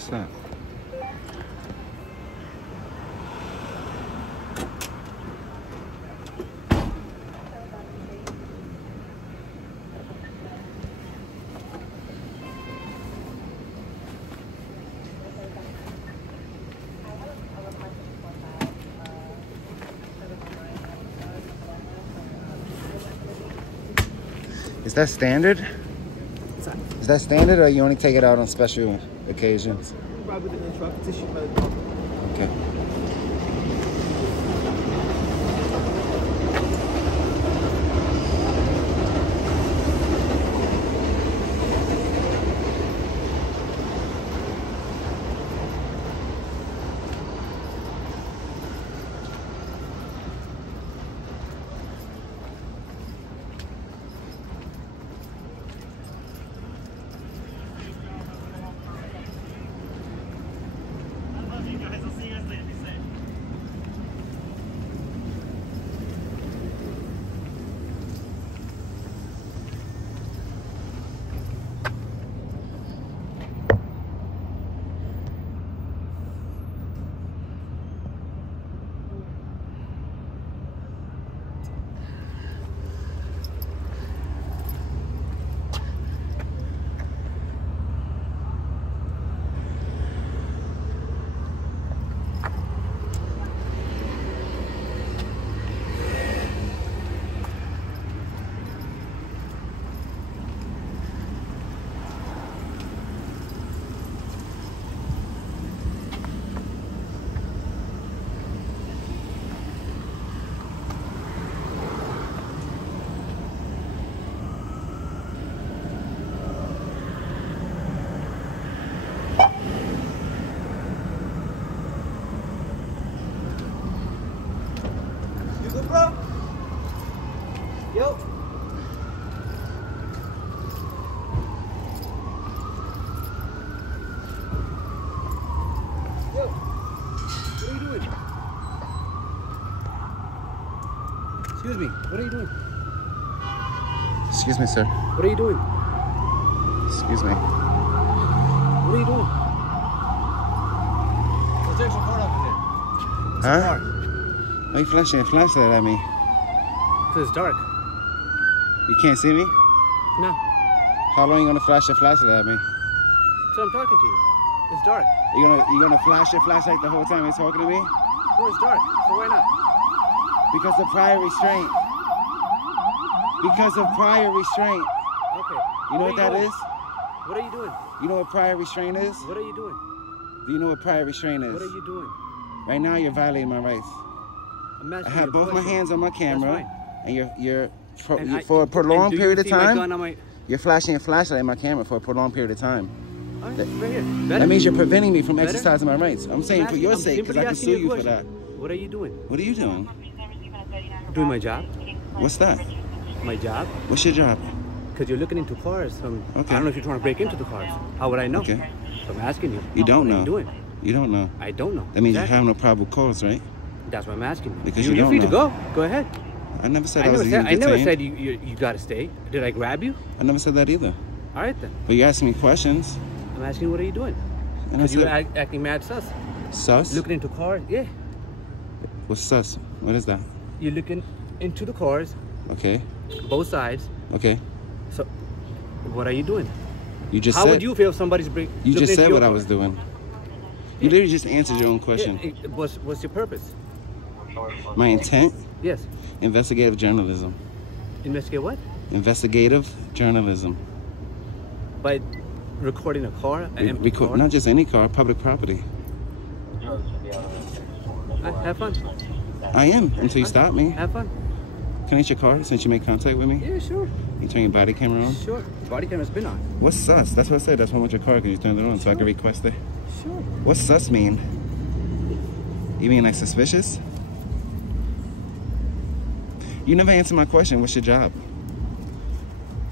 What's that? Is that standard? Is that standard, or you only take it out on special occasions? Probably the truck. Okay. Excuse me, what are you doing? Excuse me, sir. What are you doing? Excuse me. What are you doing? There's extra car over here. Huh? Why are you flashing a flashlight at me? Because it's dark. You can't see me? No. How long are you gonna flash a flashlight at me? So I'm talking to you. It's dark. You gonna flash your flashlight the whole time you're talking to me? Well, it's dark, so why not? Because of prior restraint. Because of prior restraint. Okay. You know what that is? What are you doing? You know what prior restraint is? What are you doing? Do you know what prior restraint is? What are you doing? Right now you're violating my rights. I'm asking I have you a both my question. hands on my camera. That's fine. And for a prolonged period of time, My... you're flashing a flashlight at my camera for a prolonged period of time. All right, right here. That means you're preventing me from Better? exercising my rights. I'm saying for your sake, because I can sue you for that. What are you doing? What are you doing? Doing my job. What's that? My job? What's your job? Because you're looking into cars. Okay. I don't know if you're trying to break into the cars. How would I know? Okay. So I'm asking you. You don't know. What are you doing? You don't know. I don't know. That means Exactly. you have no probable cause, right? That's what I'm asking you. Because you're you don't free know. to go. Go ahead. I never said I was I never said you got to stay. Did I grab you? I never said that either. All right then. But you're asking me questions. I'm asking you, what are you doing? And I Because you're said, acting mad sus. sus? Looking into cars. Yeah. What's sus? What is that? You're looking into the cars. Okay. Both sides. Okay. So, what are you doing? You just How said. would you feel if somebody's You just said what I car? was doing. You literally just answered your own question. Yeah, what's your purpose? My intent? Yes. Investigative journalism. Investigate what? Investigative journalism. By recording a car? An empty car? Not just any car, public property. Have fun. I am, until you stop me. Have fun. Can I hit your car since you made contact with me? Yeah, sure. You turn your body camera on? Sure. Body camera's been on. What's sus? That's what I said. That's why I want your car. Can you turn it on so I can request it? Sure. What's sus mean? You mean like suspicious? You never answered my question. What's your job?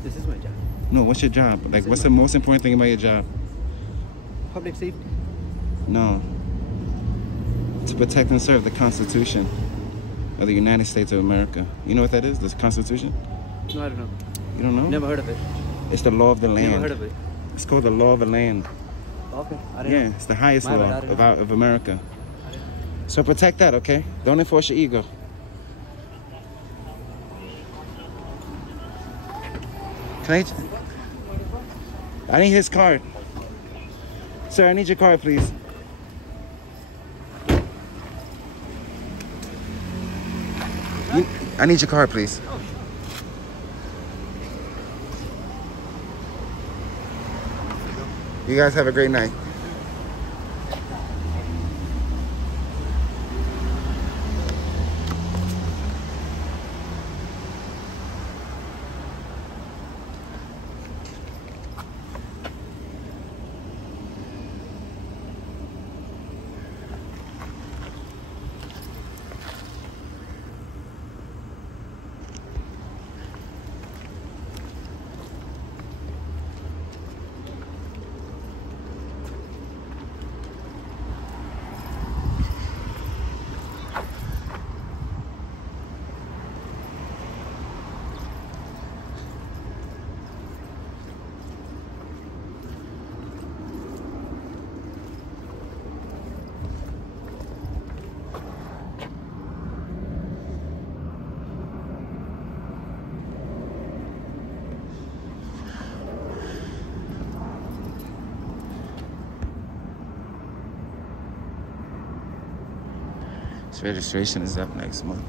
This is my job. No, what's your job? Like, what's the most important thing about your job? Public safety. No. To protect and serve the Constitution of the United States of America. You know what that is? The Constitution? No, I don't know. You don't know? Never heard of it. It's the law of the land. Never heard of it. It's called the law of the land. Law Okay. I didn't Yeah, know. it's the highest My law bad, I didn't know. of America. So protect that, okay? Don't enforce your ego. Can I need his card. Sir, I need your card, please. I need your card, please. You guys have a great night. His registration is up next month.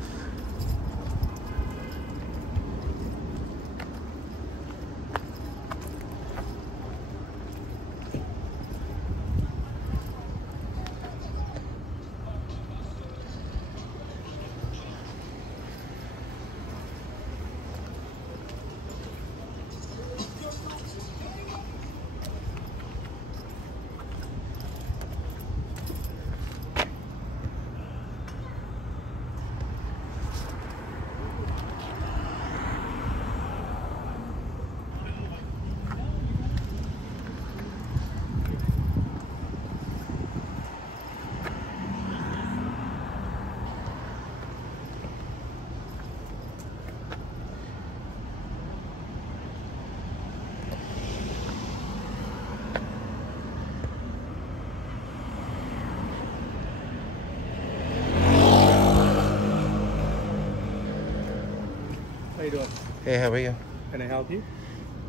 How you doing? Hey, how are you? Can I help you?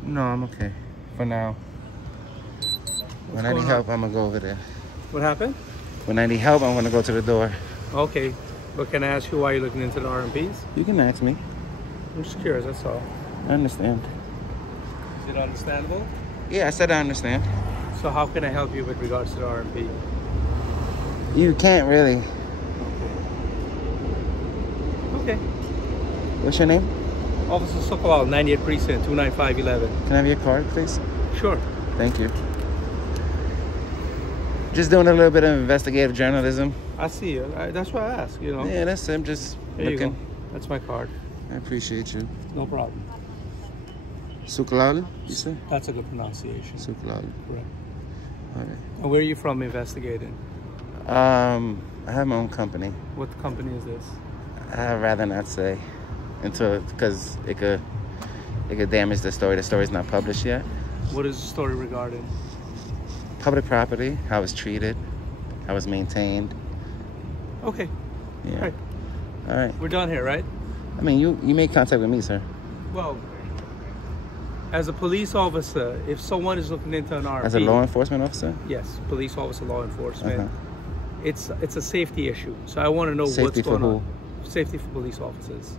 No, I'm okay. For now. When I need help, I'm gonna go over there. What happened? When I need help, I'm gonna go to the door. Okay. But can I ask you why you're looking into the RMPs? You can ask me. I'm just curious, that's all. I understand. Is it understandable? Yeah, I said I understand. So how can I help you with regards to the RMP? You can't really. Okay. What's your name? Officer Sokolal, 98 Precinct, 29511. Can I have your card, please? Sure. Thank you. Just doing a little bit of investigative journalism. I see you. That's why I ask, you know. Yeah, that's it. I'm just There looking. you go. That's my card. I appreciate you. No problem. Sukalali, you say? That's a good pronunciation. Sukalali. Correct. All right. And where are you from investigating? I have my own company. What company is this? I'd rather not say because it could damage the story. The story's not published yet. What is the story regarding? Public property, how it's treated, how it's maintained. Okay. Yeah. All right. All right. We're done here, right? I mean, you made contact with me, sir. Well, as a police officer, if someone is looking into an RP... As a law enforcement officer? Yes, police officer, law enforcement. Uh-huh. It's a safety issue. So I want to know Safety what's going for who? on. Safety for police officers.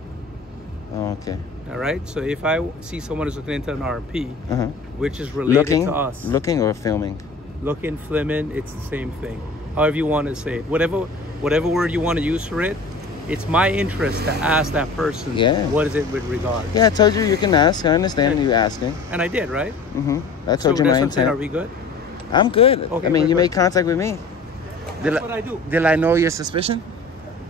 Oh, okay. All right. So if I see someone is looking into an RP, Uh-huh. which is related to us, Looking or filming? looking, filming, it's the same thing. However you want to say it, whatever word you want to use for it, it's my interest to ask that person. Yeah. What is it with regard? Yeah, I told you can ask. I understand you asking. And I did, right? Mm-hmm. I So told you that's my what I'm saying. Are intent. we good? I'm good. Okay, I mean, good, you good. made contact with me. That's what I do. Did I know your suspicion?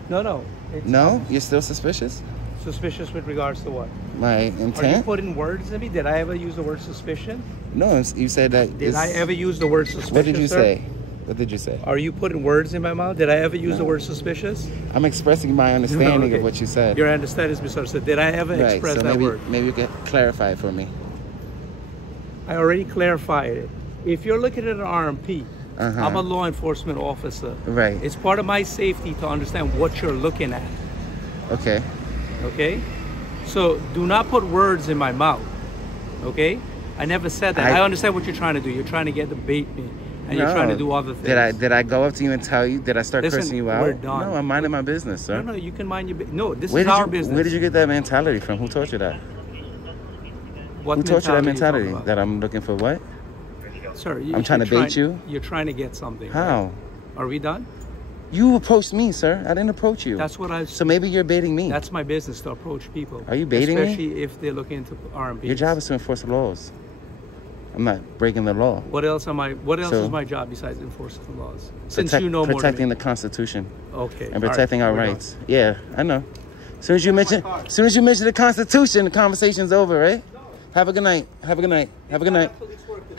No. It's No? You're still suspicious? suspicious with regards to what? My Are you intent? putting words in me? Did I ever use the word suspicion? No, you said that. Did I ever use the word suspicious? What did you sir? say? What did you say? Are you putting words in my mouth? Did I ever use the word suspicious? I'm expressing my understanding Okay. of what you said. Your understanding is misunderstood. Did I ever Right, express so that word? maybe you could clarify it for me. I already clarified it. If you're looking at an RMP, I'm a law enforcement officer. Right. It's part of my safety to understand what you're looking at. Okay. Okay? So do not put words in my mouth. Okay? I never said that. I understand what you're trying to do. You're trying to get to bait me. And you're trying to do other things. Did I go up to you and tell you? Did I start cursing you out? We're done. No, I'm minding my business, sir. No, you can mind your business. No, this is our business. Where did you get that mentality from? Who taught you that? Who taught you that mentality? That I'm looking for what? Sir, I'm trying to bait you? You're trying to get something. How? Right? Are we done? You approached me, sir. I didn't approach you. That's what I... So maybe you're baiting me. That's my business, to approach people. Are you baiting me? Especially if they're looking into R&B. Your job is to enforce the laws. I'm not breaking the law. What else is my job besides enforcing the laws? Since you know more than me. Protecting the Constitution. Okay. And protecting our rights. Yeah, I know. As soon as you mention the Constitution, the conversation's over, right? Have a good night. Have a good night. Have a good night.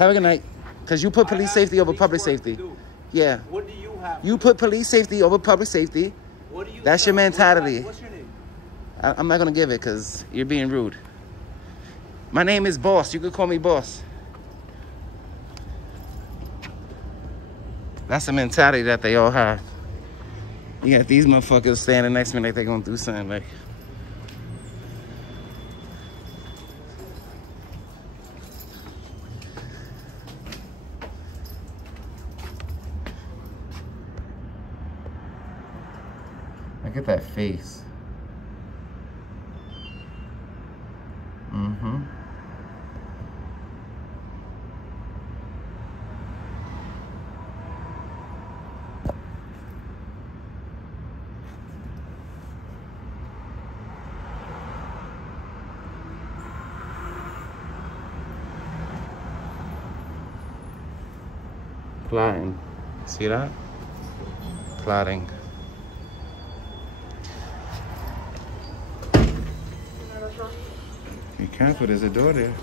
Have a good night. Because you put police safety over public safety. Yeah. What do you have? You put police safety over public safety. What do you That's your mentality. What's your name? I'm not going to give it because you're being rude. My name is Boss. You could call me Boss. That's the mentality that they all have. You got these motherfuckers standing next to me like they're going to do something like... Look at that face. Mm-hmm. Plotting. See that? Plotting. Be careful, there's a door there.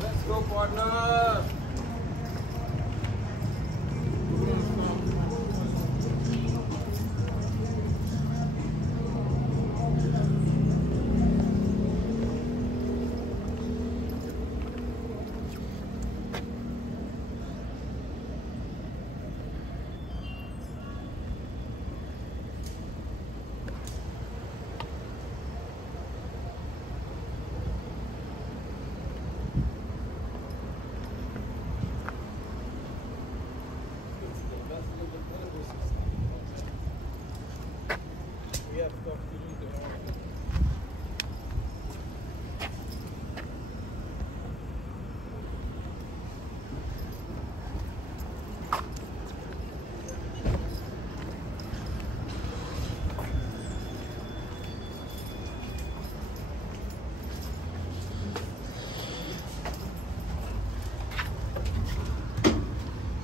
Let's go, partner.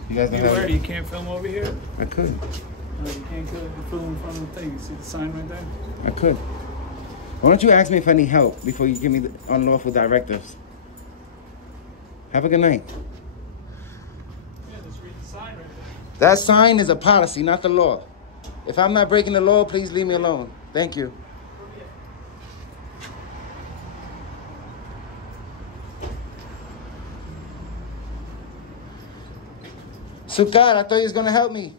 You guys don't have... You can't film over here? I could. No, you can't film in front of the thing. You see the sign right there? I could. Why don't you ask me if I need help before you give me the unlawful directives? Have a good night. Yeah, just read the sign right there. That sign is a policy, not the law. If I'm not breaking the law, please leave me alone. Thank you. Sukar, I thought you was going to help me.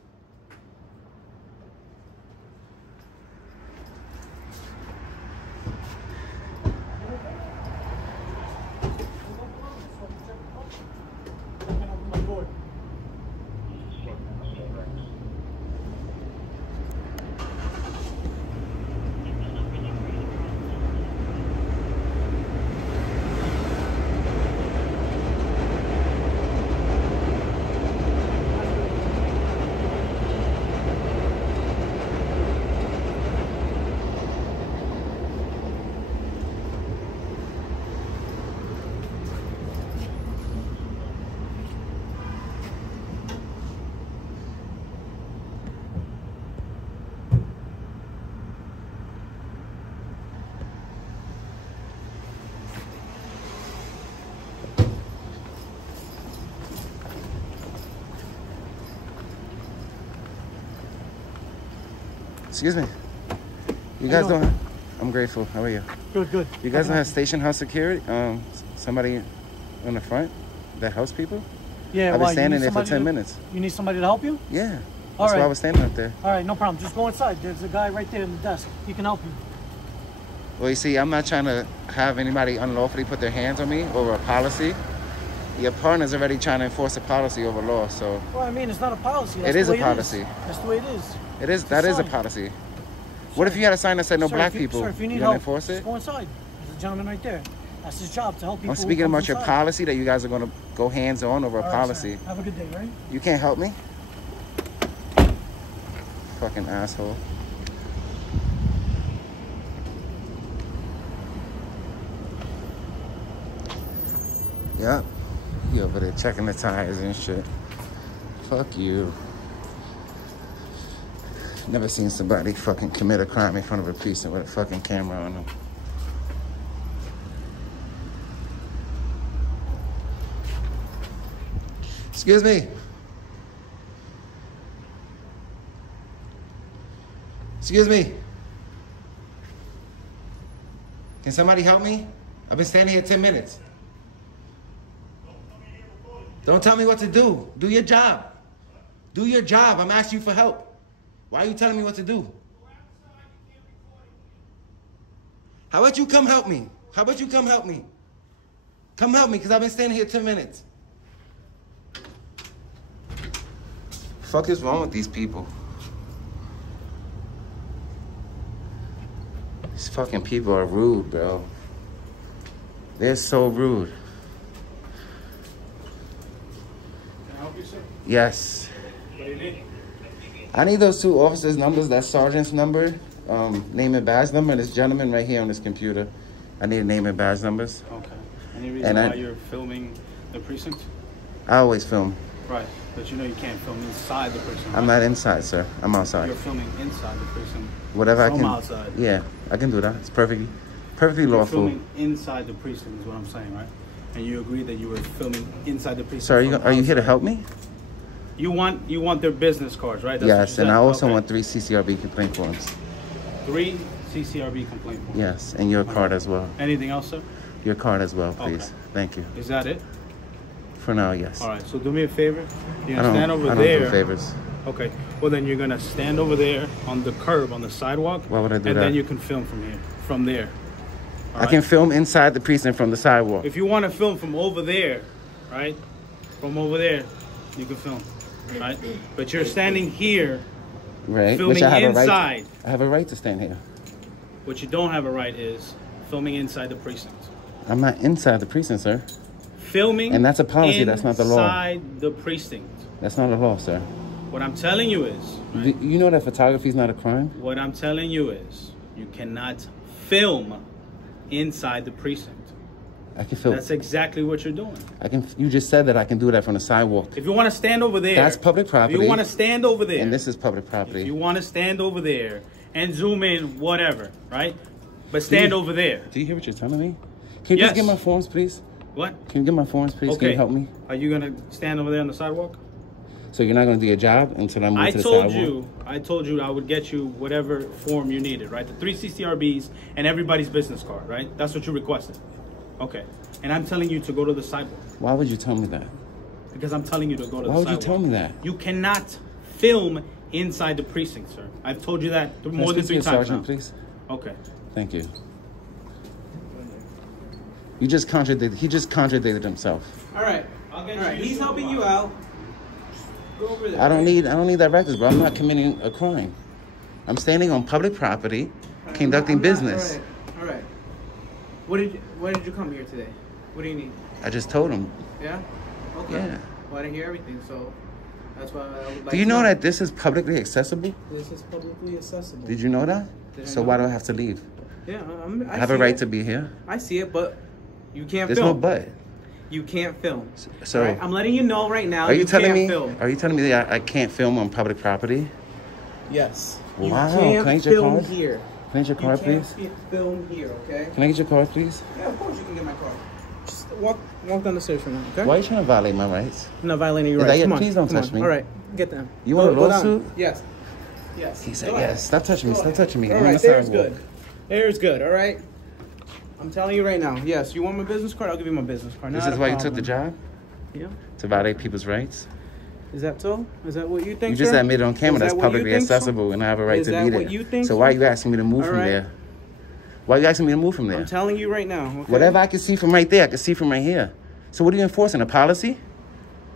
Excuse me. You guys don't... I'm grateful. How are you? Good, good. You guys don't have station house security? Somebody on the front that helps people? Yeah, I've been standing there for 10 minutes. You need somebody to help you? Yeah. That's why I was standing up there. All right, no problem. Just go inside. There's a guy right there in the desk. He can help you. Well, you see, I'm not trying to have anybody unlawfully put their hands on me over a policy. Your partner's already trying to enforce a policy over law, so... Well, I mean, it's not a policy. That's it is a policy. That's the way it is. It is. That is a policy. What if you had a sign that said no black people? Sir, if you need gonna help, enforce it? just go inside. There's a gentleman right there. That's his job, to help people. I'm speaking about your policy that you guys are going to go hands-on over a policy. Sir. Have a good day, right? You can't help me? Fucking asshole. Yep. You over there checking the tires and shit. Fuck you. Never seen somebody fucking commit a crime in front of a precinct with a fucking camera on them. Excuse me. Excuse me. Can somebody help me? I've been standing here 10 minutes. Don't tell me what to do. Do your job. Do your job. I'm asking you for help. Why are you telling me what to do? How about you come help me? How about you come help me? Come help me, because I've been standing here 10 minutes. Fuck is wrong with these people? These fucking people are rude, bro. They're so rude. Can I help you, sir? Yes. What do you need? I need those two officers' numbers, that sergeant's number, name and badge number, and this gentleman right here on this computer. I need name and badge numbers. Okay. Any reason why you're filming the precinct? I always film. Right, but you know you can't film inside the precinct. Right? I'm not inside, sir. I'm outside. You're filming inside the precinct. Whatever From I can. outside. Yeah, I can do that. It's perfectly You're lawful. filming inside the precinct is what I'm saying, right? And you agree that you were filming inside the precinct. Sir, are you here to help me? You want their business cards, right? That's Yes, and I also okay. want 3 CCRB complaint forms. 3 CCRB complaint forms. Yes, and your card as well. Anything else, sir? Your card as well, please. Okay. Thank you. Is that it? For now, yes. All right, so do me a favor. You're I gonna stand over don't there. do favors. Okay, well then you're gonna stand over there on the curb, on the sidewalk. Why would I do and that? then you can film from there. All I can film inside the precinct from the sidewalk. If you want to film from over there, right? From over there, you can film, right? But you're standing here, Right. filming Which I have inside. A right. I have a right to stand here. What you don't have a right is filming inside the precinct. I'm not inside the precinct, sir. Filming. And that's a policy. That's not the law. Inside the precinct. That's not a law, sir. What I'm telling you is, right? You know that photography is not a crime? What I'm telling you is, you cannot film inside the precinct. I can film. That's exactly what you're doing. You just said that I can do that from the sidewalk. If you want to stand over there, That's public property. If you want to stand over there, And this is public property. if you want to stand over there and zoom in, whatever, right? But stand over there. Do you hear what you're telling me? Can you just get my forms, please? What? Can you get my forms, please? Okay. Can you help me? Are you gonna stand over there on the sidewalk? So you're not gonna do your job until I move to the sidewalk? I told you I would get you whatever form you needed, right? The 3 CCRBs and everybody's business card, right? That's what you requested. Okay. And I'm telling you to go to the sidewalk. Why would you tell me that? Because I'm telling you to go to the sidewalk. Why would you tell me that? You cannot film inside the precinct, sir. I've told you that more than 3 times Sergeant, now. please? Okay. Thank you. He just contradicted himself. All right. All right. He's helping you out. Go over there. I don't need that records, bro. I'm not committing a crime. I'm standing on public property, conducting business. All right. Why did you come here today? What do you need? I just told him. Yeah? Okay. Yeah. Well, I didn't hear everything, so that's why I would like Do you to know that this is publicly accessible? This is publicly accessible. Did you know that? So why do I have to leave? Yeah, I have a right to be here. I see it, but you can't There's film. no but. You can't film. So right? I'm letting you know right now. Are you telling me? Film. Are you telling me that I can't film on public property? Yes. Wow. You can't Can I get your film card? here. Can I get your card, please? You can't film here, okay? Can I get your card, please? Yeah, of course you can get my card. Just walk down the stairs for now, okay? Why are you trying to violate my rights? I'm not violating your Is that rights. your- Come on. please don't come touch on. me. All right, get down. You want a Go down. lawsuit? Yes. Yes. He said yes. Stop touching me. Stop touching me. All I'm on right, the there's sidewalk. good. There's good, all right? I'm telling you right now. Yes, you want my business card? I'll give you my business card. This Not is a why you took the problem. job? Yeah. To violate people's rights? Is that so? Is that what you think, You just sir? admitted on camera Is that that's what you publicly think, sir? accessible and I have a right Is to that be there. what you think, So why are sir? you asking me to move All from right. there? Why are you asking me to move from there? I'm telling you right now, okay? Whatever I can see from right there, I can see from right here. So what are you enforcing? A policy?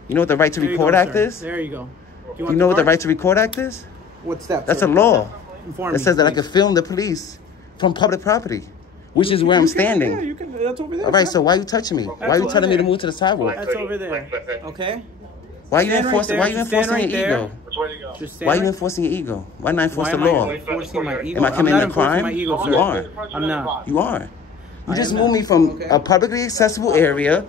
You know what the Right to There you Record go, Act sir. is? There you go. You know what the Right to Record Act is? What's that? That's sir? a law. Inform That me, says that I please. can film the police from public property, which is where I'm standing. Yeah, you can. That's over there. All right, sir. so why are you touching me? Why are you over telling me to there. move to the sidewalk? That's over there. Okay? Why are you Stand right enforcing? there. Why are you Just stand enforcing right your there. ego? Just stand Why are you right- enforcing your ego? Why not enforce Why the am I law? enforcing my ego? Am I I'm committing not a enforcing crime? my ego, You sir. are. I'm not. You are. You I just am moved not. me from Okay. a publicly accessible area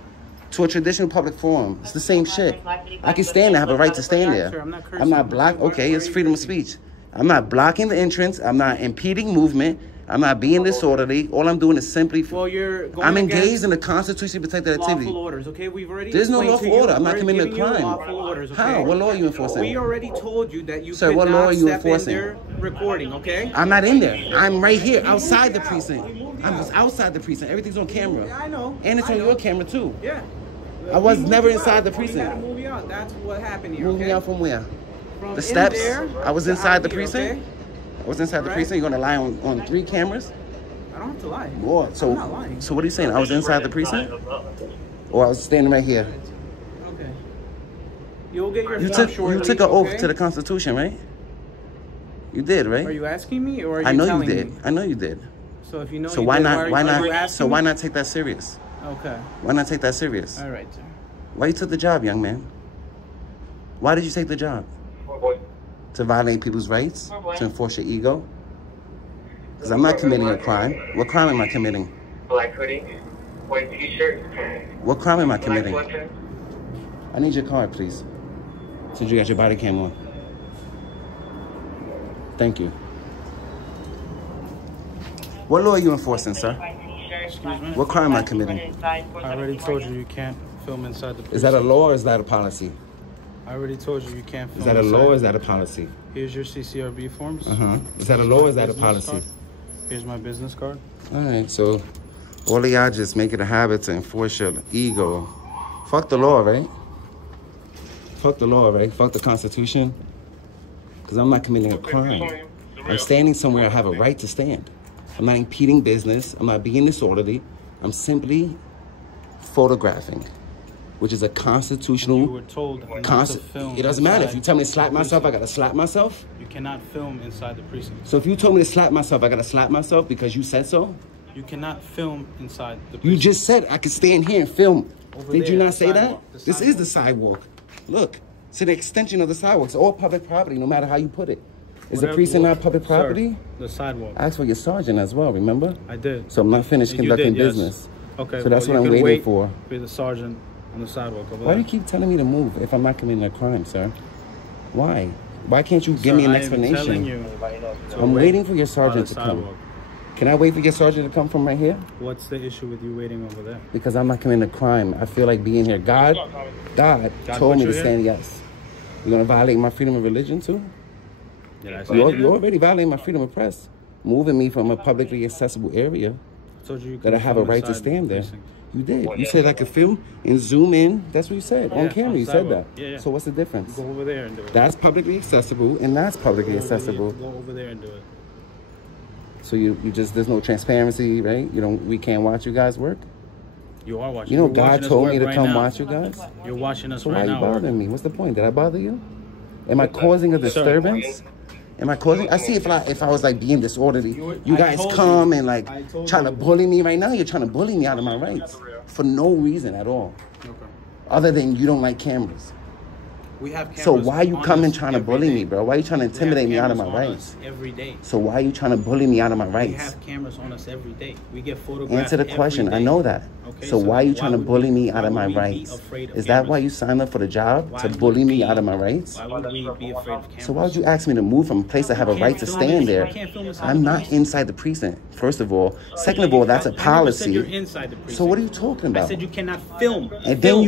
to a traditional public forum. It's the same shit. I can stand there. I have a right to stand Sir, there. I'm not cursing. I'm not blocking. Okay, it's freedom of speech. I'm not blocking the entrance. I'm not impeding movement. I'm not being disorderly. All I'm doing is simply. Well, you're going I'm engaged against in the constitutionally protected activity. lawful orders, okay? We've already There's no explained to lawful you- order. I'm not we're committing a giving you crime. lawful orders, okay? How? What law are you enforcing? We already told you that you Sir, could what law not are you step enforcing? in there recording, okay? I'm not in there. I'm right here, outside the precinct. I'm just outside the precinct. Everything's on camera. Yeah, I know. And it's I on know. your camera too. Yeah. I was We moved never you inside out. the We precinct. had to move you out. That's what happened here, Move okay? me out from where? From The in steps? there I was to inside out the here, precinct? okay? I was inside the Right. precinct. You're gonna lie on 3 cameras? I don't have to lie. What? I'm not lying. So what are you saying? I was inside the precinct? Or I was standing right here? Okay. You'll get your You form took shortly, you took an oath okay? to the Constitution, right? You did, right? Are you asking me or are you I know you telling did. me? I know you did. So if you know So you why did, not? Why are you not? asking So why me? not take that serious? Okay. Why not take that serious? All right, sir. Why you took the job, young man? Why did you take the job? To violate people's rights? To enforce your ego? Because I'm not committing a crime. What crime am I committing? Black hoodie, white t-shirt, What crime am I black committing? sweater. I need your card, please. Since you got your body cam on. Thank you. What law are you enforcing, sir? Excuse me? What crime am I committing? I already told you you can't film inside the precinct. Is that a law or is that a policy? I already told you you can't film Is that a inside. law or is that a policy? Here's your CCRB forms. Uh-huh. Is that a law or is that a Business policy? card. Here's my business card. All right, so all of y'all just make it a habit to enforce your ego. Fuck the law, right? Fuck the law, right? Fuck the Constitution. Because I'm not committing a crime. I'm standing somewhere I have a right to stand. I'm not impeding business. I'm not being disorderly. I'm simply photographing, which is a constitutional... You were told not to film. It doesn't matter. If inside you tell me to slap the myself, I precinct. gotta slap myself. You cannot film inside the precinct. So if you told me to slap myself, I gotta slap myself because you said so? You cannot film inside the precinct. You just said I could stand here and film. Over Did there, you not the say that? sidewalk, the This is the sidewalk. Look, it's an extension of the sidewalk. It's all public property, no matter how you put it. Is the Whatever- precinct not public Sir, property? the sidewalk. I asked for your sergeant as well, remember? I did. So I'm not finished You conducting did, yes. business. Okay. So that's well, what you I'm can waiting wait for. For the sergeant on the sidewalk over Why there. do you keep telling me to move if I'm not committing a crime, sir? Why? Why can't you give Sir, me an I am telling explanation? you to I'm wait waiting for your by sergeant the to come. sidewalk. Can I wait for your sergeant to come from right here? What's the issue with you waiting over there? Because I'm not committing a crime. I feel like being here. God God told put me you to here? stand yes. You're gonna violate my freedom of religion too? Did I say You're anything? already violating my freedom of press. Moving me from a publicly accessible area I told you that I have a right to stand there. You did. You said I could film and zoom in. That's what you said. On Yeah, camera, on you said sidewalk. that. Yeah, yeah. So what's the difference? Go over there and do it. That's publicly accessible and that's publicly accessible. Go over there and do it. So you just, there's no transparency, right? We can't watch you guys work? You are watching. You know, You're God watching us told work me to right come now. watch you guys? You're watching us So why right are you now. bothering me? What's the point? Did I bother you? Am I causing a disturbance? Am I causing? I see if I was like being disorderly. You I guys told come you. and like I told trying to you. bully me right now. You're trying to bully me out of my rights for no reason at all, Okay. other than you don't like cameras. We have cameras. So why are you on coming us trying to every bully day. me, bro? Why are you trying to We have intimidate me out of my cameras on rights? us every day. So why are you trying to bully me out of my We rights? have cameras on us every day. We get photographed. Answer the question. every I day. know that. Okay, So why are you why trying to would bully we- me out why of my would we be rights? afraid of Is that cameras? why you signed up for the job? Why To would bully we me be- out of my rights? Why would we be afraid of cameras? So why would you ask me to move from a place I have a can't right to film stand it. there? You can't film inside I'm the not precinct. inside the precinct, first of all. Second of all, that's a I never said you're policy. inside the precinct. So what are you talking I about? said you cannot film. And then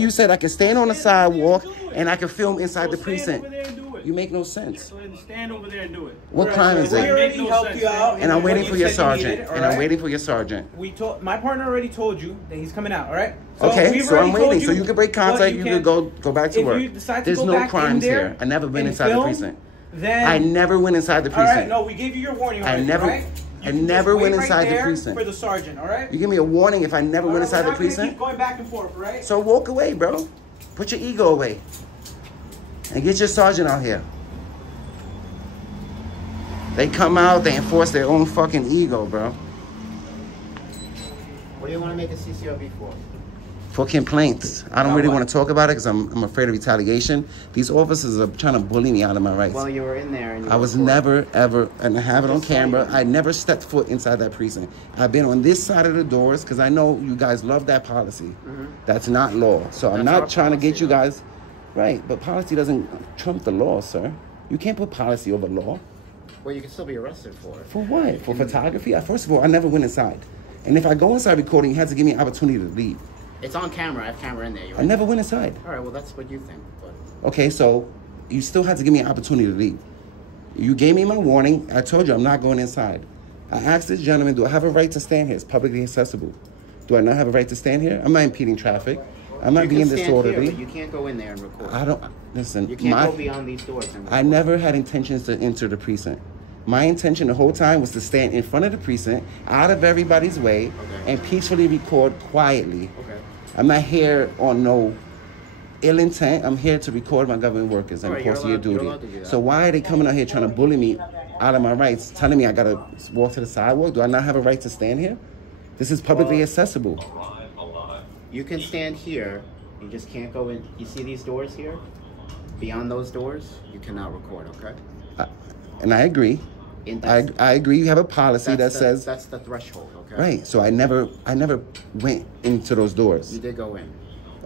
you said I can stand on the sidewalk and I can film inside the Stand precinct. over there and do it. it. You make no sense. So then stand over there and do it. What crime is We it? already Make no helped sense, you man. out. And I'm waiting what for you your said you sergeant. needed, all And I'm right? waiting for your sergeant. My partner already told you that he's coming out, all right? Okay, we've so I'm already told waiting. So you can break what contact. You can go back to if work. you decide to There's go no back in crimes there here. I never been and inside the film, precinct. Then I never went inside the all precinct. right, no, we gave you your warning I already, never- all right? I You can never just went wait inside the there precinct. for the sergeant, all right? You give me a warning if I never All went right, inside the we're not gonna precinct. keep going back and forth, right? So walk away, bro. Put your ego away. And get your sergeant out here. They come out, they enforce their own fucking ego, bro. What do you want to make a CCRB for? For complaints. I don't really want to talk about it because I'm afraid of retaliation. These officers are trying to bully me out of my rights. Well, you were in there. And you I was never, ever, and I have it on camera, I never stepped foot inside that precinct. I've been on this side of the doors because I know you guys love that policy. That's not law. So I'm not trying to get you guys, right, but policy doesn't trump the law, sir. You can't put policy over law. Well, you can still be arrested for it. For what? For photography? First of all, I never went inside. And if I go inside recording, you have to give me an opportunity to leave. It's on camera. I have camera in there. I never went inside. All right, well, that's what you think. But Okay, so you still had to give me an opportunity to leave. You gave me my warning. I told you I'm not going inside. I asked this gentleman, do I have a right to stand here? It's publicly accessible. Do I not have a right to stand here? I'm not impeding traffic. I'm not you being can stand disorderly. Here, but you can't go in there and record. I don't, listen, You can't go beyond these doors and record. I never had intentions to enter the precinct. My intention the whole time was to stand in front of the precinct, out of everybody's way, and peacefully record quietly. Okay. I'm not here on no ill intent. I'm here to record my government workers and All right, you're enforce your allowed to duty. do that. So why are they coming out here trying to bully me out of my rights, telling me I gotta walk to the sidewalk? Do I not have a right to stand here? This is publicly accessible. You can stand here. You just can't go in. You see these doors here? Beyond those doors, you cannot record, okay? And I agree. I agree. You have a policy that says that's the threshold, okay? right. So I never went into those doors. You did go in.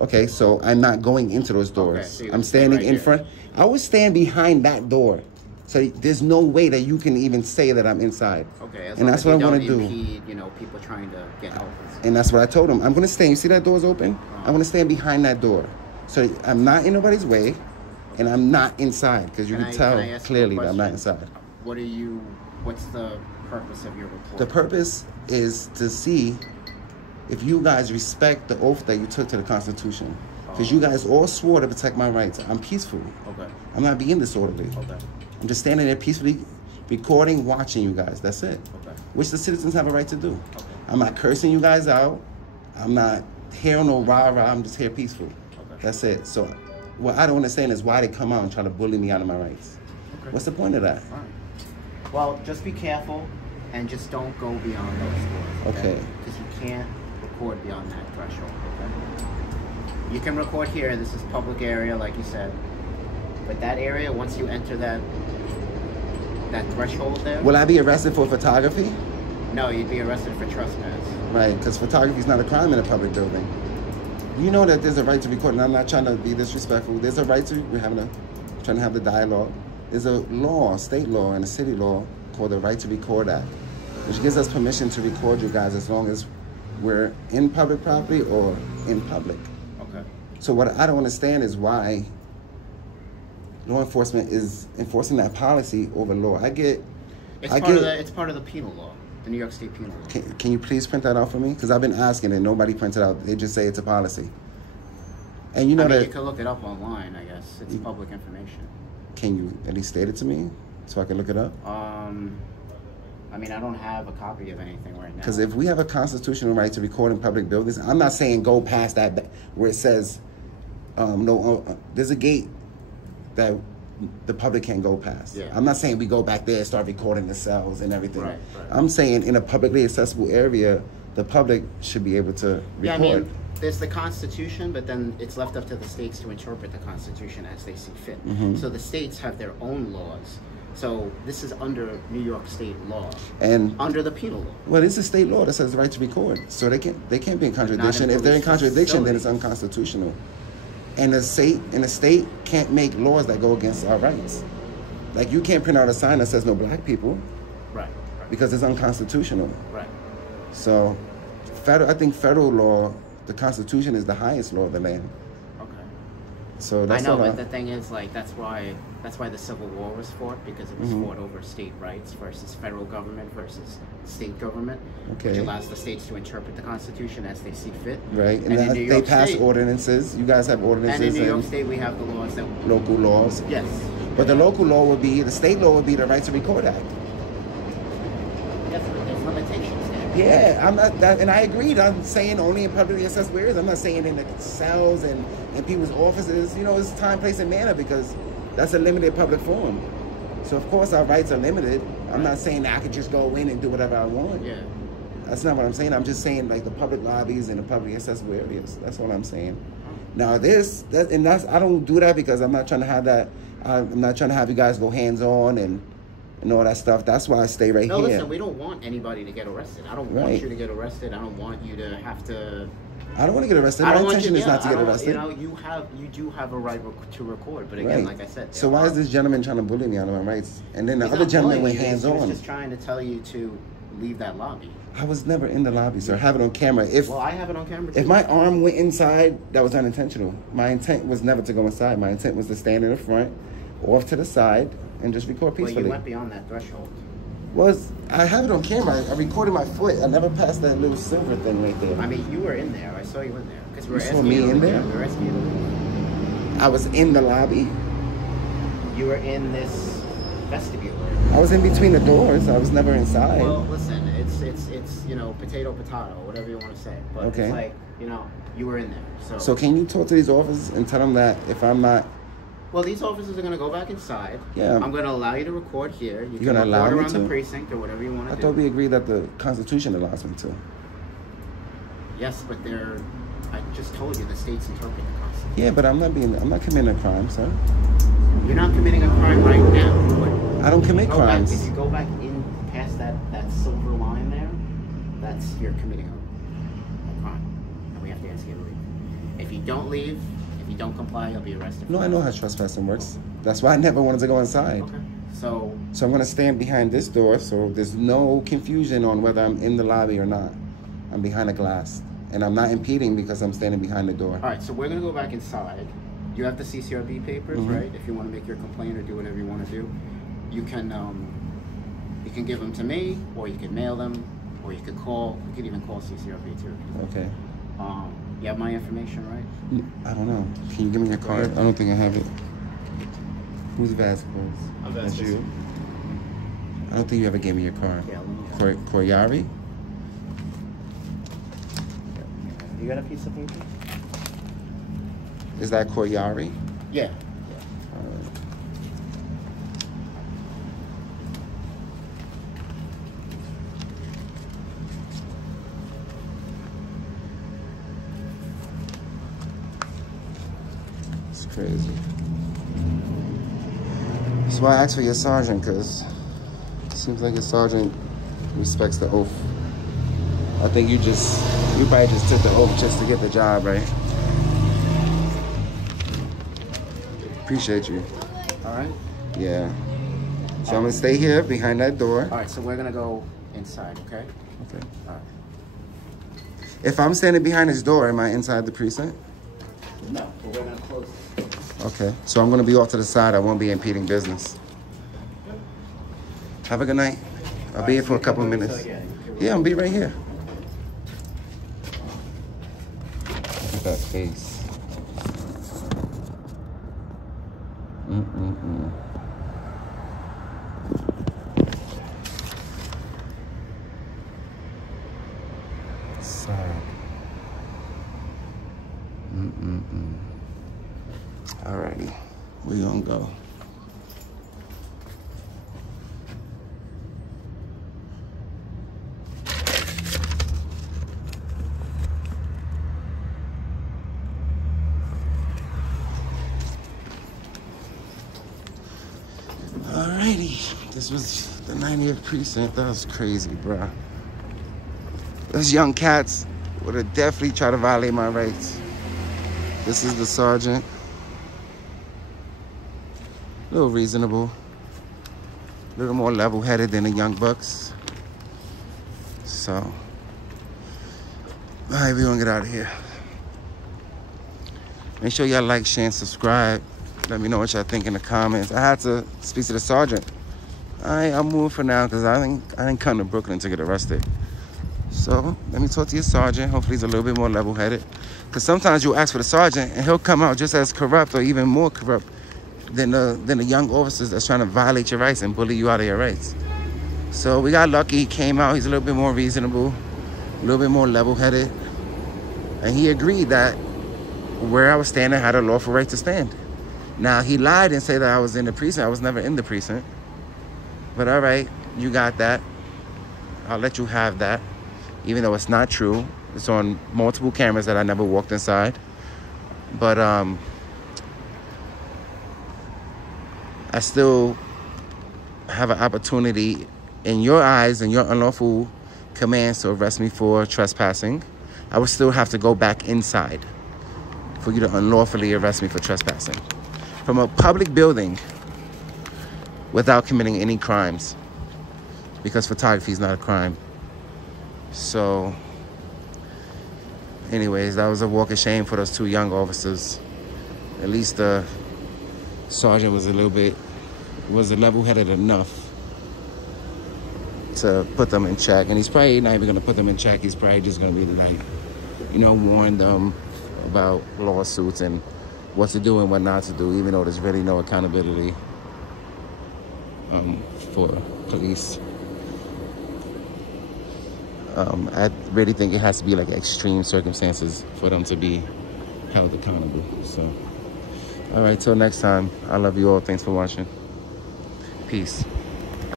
Okay, so I'm not going into those doors. Okay, so you I'm stay standing right in here. front. I would stand behind that door. So there's no way that you can even say that I'm inside. Okay, as And long that's as what I you want to don't do. impede, you know, people trying to get help. And that's what I told him. I'm going to stand. You see that door's open? I'm going to stand behind that door. So I'm not in nobody's way, and I'm not inside because you can tell clearly that I'm not inside. What's the purpose of your report? The purpose is to see if you guys respect the oath that you took to the Constitution. Because you guys all swore to protect my rights. I'm peaceful. Okay. I'm not being disorderly. Okay. I'm just standing there peacefully, recording, watching you guys. That's it. Okay. Which the citizens have a right to do. Okay. I'm not cursing you guys out. I'm not here on no rah-rah. I'm just here peaceful. Okay. That's it. So what I don't understand is why they come out and try to bully me out of my rights. Okay. What's the point of that? All right. Well, just be careful and just don't go beyond those doors. Okay. Because you can't record beyond that threshold. Okay. You can record here. This is public area, like you said. But that area, once you enter that threshold there. Will I be arrested for photography? No, you'd be arrested for trespass. Right, because photography is not a crime in a public building. You know that there's a right to record, and I'm not trying to be disrespectful. There's a right to, trying to have the dialogue. There's a law, state law, and a city law called the Right to Record Act, which gives us permission to record you guys as long as we're in public property or in public. Okay. So what I don't understand is why law enforcement is enforcing that policy over law. It's part of the penal law, the New York State penal law. Can you please print that out for me? Because I've been asking and nobody printed out. They just say it's a policy. And you know that you can look it up online, I guess. It's public information. Can you at least state it to me so I can look it up? I mean, I don't have a copy of anything right now. Because if we have a constitutional right to record in public buildings, I'm not saying go past that where it says there's a gate that the public can't go past. Yeah. I'm not saying we go back there and start recording the cells and everything. Right. I'm saying in a publicly accessible area, the public should be able to record. Yeah, I mean, there's the Constitution, but then it's left up to the states to interpret the Constitution as they see fit. Mm-hmm. So the states have their own laws. So this is under New York State law, and under the penal law. well, it's a state law that says the right to record. So they can't be in contradiction. If they're in contradiction, then it's unconstitutional. And the state can't make laws that go against our rights. Like you can't print out a sign that says no black people. Right. Because it's unconstitutional. Right. So I think federal law, the Constitution is the highest law of the land. Okay. So that's I know, all but the thing is, like, that's why the Civil War was fought, because it was fought over state rights versus federal government versus state government, which allows the states to interpret the Constitution as they see fit. Right, and in New they York pass State, ordinances. You guys have ordinances. And in New York State, we have the laws that... Local laws. Yes. But the local law would be, the state law would be the Right to Record Act. Yes, but there's limitations there. Yeah, I'm not that, and I agreed. I'm saying only in publicly accessible areas. I'm not saying in the cells and people's offices. You know, it's time, place, and manner, because that's a limited public forum. So of course our rights are limited. I'm not saying that I could just go in and do whatever I want. Yeah. That's not what I'm saying. I'm just saying like the public lobbies and the publicly accessible areas. That's what I'm saying. Now I don't do that because I'm not trying to have that. I'm not trying to have you guys go hands on and all that stuff. That's why I stay right here. No, listen, we don't want anybody to get arrested. I don't want you to get arrested. I don't want you to have to... I don't want to get arrested. My intention is not to get arrested. You know, you do have a right to record, but again, like I said... So why is this gentleman trying to bully me out of my rights? And then the other gentleman went hands on. He was just trying to tell you to leave that lobby. I was never in the lobby, sir. I have it on camera. Well, I have it on camera too. If my arm went inside, that was unintentional. My intent was never to go inside. My intent was to stand in the front, off to the side, and just record peacefully. Well, you went beyond that threshold. I have it on camera. I recorded my foot. I never passed that little silver thing right there. I mean, you were in there. I saw you in there. Because we were asking me in there? We were asking you to leave. I was in the lobby. You were in this vestibule. I was in between the doors. I was never inside. Well, listen, it's you know, potato, whatever you want to say. But it's like, you know, you were in there. So can you talk to these officers and tell them that if I'm not... Well, these officers are going to go back inside. Yeah. I'm going to allow you to record here. You can allow me around to? the precinct or whatever you want to do. I thought we agreed that the Constitution allows me to. Yes, but I just told you the states interpret the Constitution. Yeah, but I'm not committing a crime, sir. You're not committing a crime right now. I don't commit crimes. If you go back in past that silver line there, you're committing a crime. And we have to ask you to leave. If you don't leave, if you don't comply, you'll be arrested. No, I know how trespassing works. That's why I never wanted to go inside. Okay. So I'm going to stand behind this door, so there's no confusion on whether I'm in the lobby or not. I'm behind a glass. And I'm not impeding because I'm standing behind the door. All right, so we're going to go back inside. You have the CCRB papers, right? If you want to make your complaint or do whatever you want to do, you can give them to me, or you can mail them, or you could call. You could even call CCRB too. Okay. You have my information, right? I don't know. Can you give me your card? I don't think I have it. Who's Vasquez? I'm Vasquez. That's you. I don't think you ever gave me your card. Yeah. Koryari? You got a piece of paper? Is that Koryari? Yeah. It's crazy. That's why I asked for your sergeant, because it seems like your sergeant respects the oath. I think you probably just took the oath just to get the job, right? Appreciate you. All right. Yeah. So I'm gonna stay here behind that door. All right. So we're gonna go inside. Okay. Okay. All right. If I'm standing behind this door, am I inside the precinct? No, but we're gonna close it. Okay. So I'm gonna be off to the side. I won't be impeding business. Have a good night. I'll be here for a couple of minutes. Yeah, I'll be right here. Look at that face. Sad. Alrighty, we gonna go. Alrighty, this was the 90th precinct. That was crazy, bruh. Those young cats would have definitely tried to violate my rights. This is the sergeant. A little reasonable. A little more level-headed than the young bucks. So, all right, we're gonna get out of here. Make sure y'all like, share, and subscribe. Let me know what y'all think in the comments. I had to speak to the sergeant. I'll move for now because I ain't come to Brooklyn to get arrested. So let me talk to your sergeant. Hopefully he's a little bit more level-headed. Because sometimes you'll ask for the sergeant and he'll come out just as corrupt or even more corrupt than the young officers that's trying to violate your rights and bully you out of your rights. So we got lucky. He came out. He's a little bit more reasonable, a little bit more level-headed. And he agreed that where I was standing, I had a lawful right to stand. Now, he lied and said that I was in the precinct. I was never in the precinct. But all right, you got that. I'll let you have that. Even though it's not true. It's on multiple cameras that I never walked inside. But I still have an opportunity in your eyes and your unlawful commands to arrest me for trespassing. I would still have to go back inside for you to unlawfully arrest me for trespassing from a public building without committing any crimes, because photography is not a crime. So anyways, that was a walk of shame for those two young officers. At least the sergeant was level-headed enough to put them in check. And he's probably not even gonna put them in check. He's probably just gonna be like, you know, warn them about lawsuits and what to do and what not to do, even though there's really no accountability for police. I really think it has to be like extreme circumstances for them to be held accountable. So, all right, till next time. I love you all. Thanks for watching. Peace.